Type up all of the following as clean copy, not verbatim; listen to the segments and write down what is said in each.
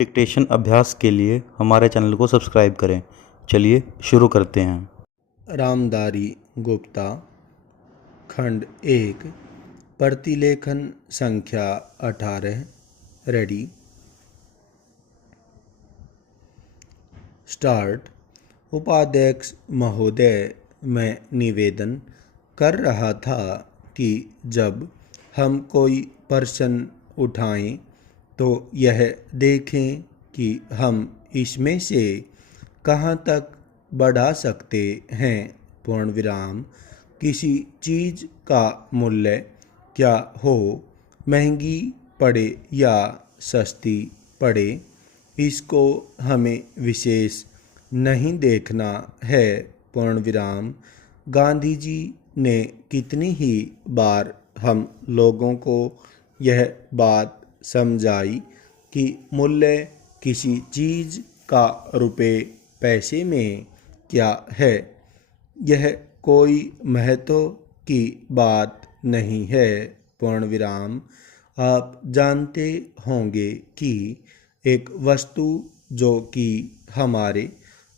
Dictation अभ्यास के लिए हमारे चैनल को सब्सक्राइब करें। चलिए शुरू करते हैं। रामधारी गुप्ता खंड 1 प्रतिलेखन संख्या 18 रेडी स्टार्ट। उपाध्यक्ष महोदय, मैं निवेदन कर रहा था कि जब हम कोई प्रश्न उठाएं तो यह देखें कि हम इसमें से कहाँ तक बढ़ा सकते हैं। पूर्ण विराम। किसी चीज़ का मूल्य क्या हो, महंगी पड़े या सस्ती पड़े, इसको हमें विशेष नहीं देखना है। पूर्ण विराम। गांधी जी ने कितनी ही बार हम लोगों को यह बात समझाई कि मूल्य किसी चीज़ का रुपए पैसे में क्या है, यह कोई महत्व की बात नहीं है। पूर्ण विराम। आप जानते होंगे कि एक वस्तु जो कि हमारे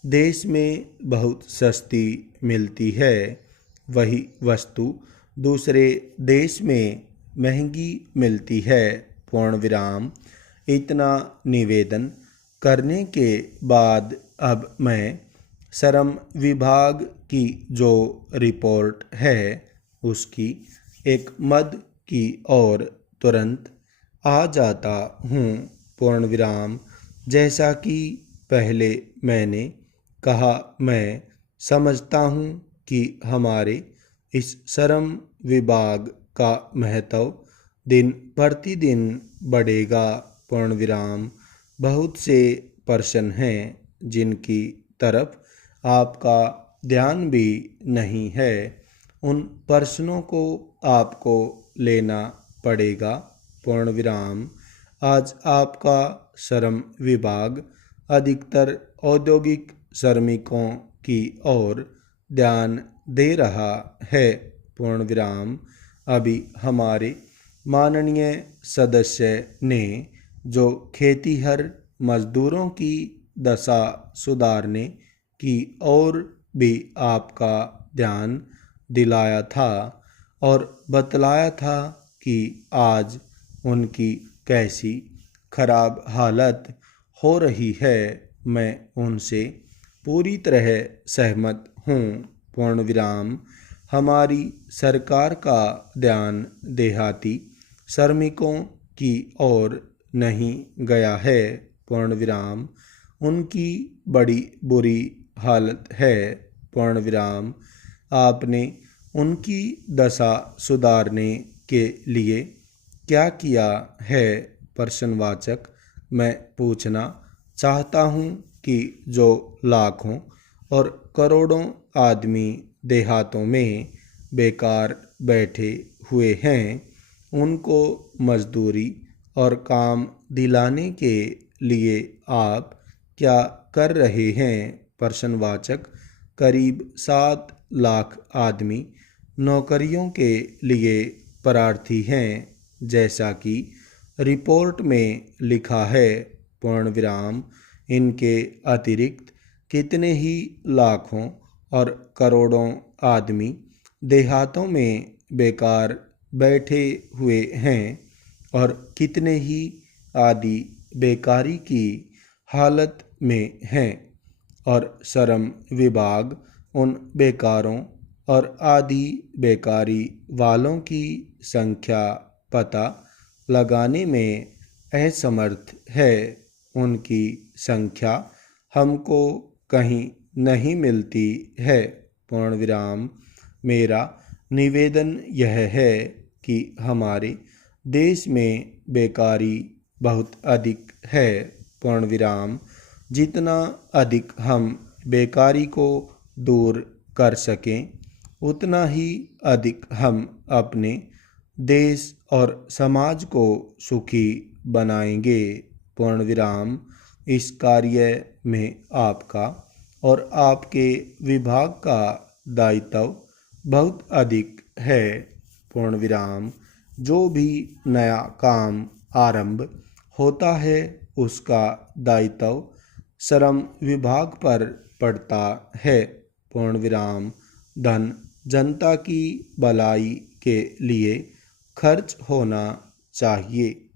देश में बहुत सस्ती मिलती है, वही वस्तु दूसरे देश में महंगी मिलती है। पूर्ण विराम। इतना निवेदन करने के बाद अब मैं श्रम विभाग की जो रिपोर्ट है उसकी एक मद की ओर तुरंत आ जाता हूँ। पूर्ण विराम। जैसा कि पहले मैंने कहा, मैं समझता हूँ कि हमारे इस श्रम विभाग का महत्व दिन प्रतिदिन बढ़ेगा। पूर्ण विराम। बहुत से प्रश्न हैं जिनकी तरफ आपका ध्यान भी नहीं है, उन प्रश्नों को आपको लेना पड़ेगा। पूर्ण विराम। आज आपका श्रम विभाग अधिकतर औद्योगिक श्रमिकों की ओर ध्यान दे रहा है। पूर्ण विराम। अभी हमारे माननीय सदस्य ने जो खेतीहर मजदूरों की दशा सुधारने की ओर भी आपका ध्यान दिलाया था और बतलाया था कि आज उनकी कैसी खराब हालत हो रही है। मैं उनसे पूरी तरह सहमत हूँ। पूर्ण विराम। हमारी सरकार का ध्यान देहाती श्रमिकों की ओर नहीं गया है। पूर्ण विराम। उनकी बड़ी बुरी हालत है। पूर्ण विराम। आपने उनकी दशा सुधारने के लिए क्या किया है? प्रश्नवाचक। मैं पूछना चाहता हूँ कि जो लाखों और करोड़ों आदमी देहातों में बेकार बैठे हुए हैं, उनको मजदूरी और काम दिलाने के लिए आप क्या कर रहे हैं? प्रश्नवाचक। करीब 7 लाख आदमी नौकरियों के लिए प्रार्थी हैं, जैसा कि रिपोर्ट में लिखा है। पूर्ण विराम। इनके अतिरिक्त कितने ही लाखों और करोड़ों आदमी देहातों में बेकार बैठे हुए हैं और कितने ही आदि बेकारी की हालत में हैं, और श्रम विभाग उन बेकारों और आदि बेकारी वालों की संख्या पता लगाने में असमर्थ है। उनकी संख्या हमको कहीं नहीं मिलती है। पूर्ण विराम। मेरा निवेदन यह है कि हमारे देश में बेकारी बहुत अधिक है। पूर्ण विराम। जितना अधिक हम बेकारी को दूर कर सकें, उतना ही अधिक हम अपने देश और समाज को सुखी बनाएंगे। पूर्ण विराम। इस कार्य में आपका और आपके विभाग का दायित्व बहुत अधिक है। पूर्ण विराम। जो भी नया काम आरंभ होता है उसका दायित्व श्रम विभाग पर पड़ता है। पूर्ण विराम। धन जनता की भलाई के लिए खर्च होना चाहिए।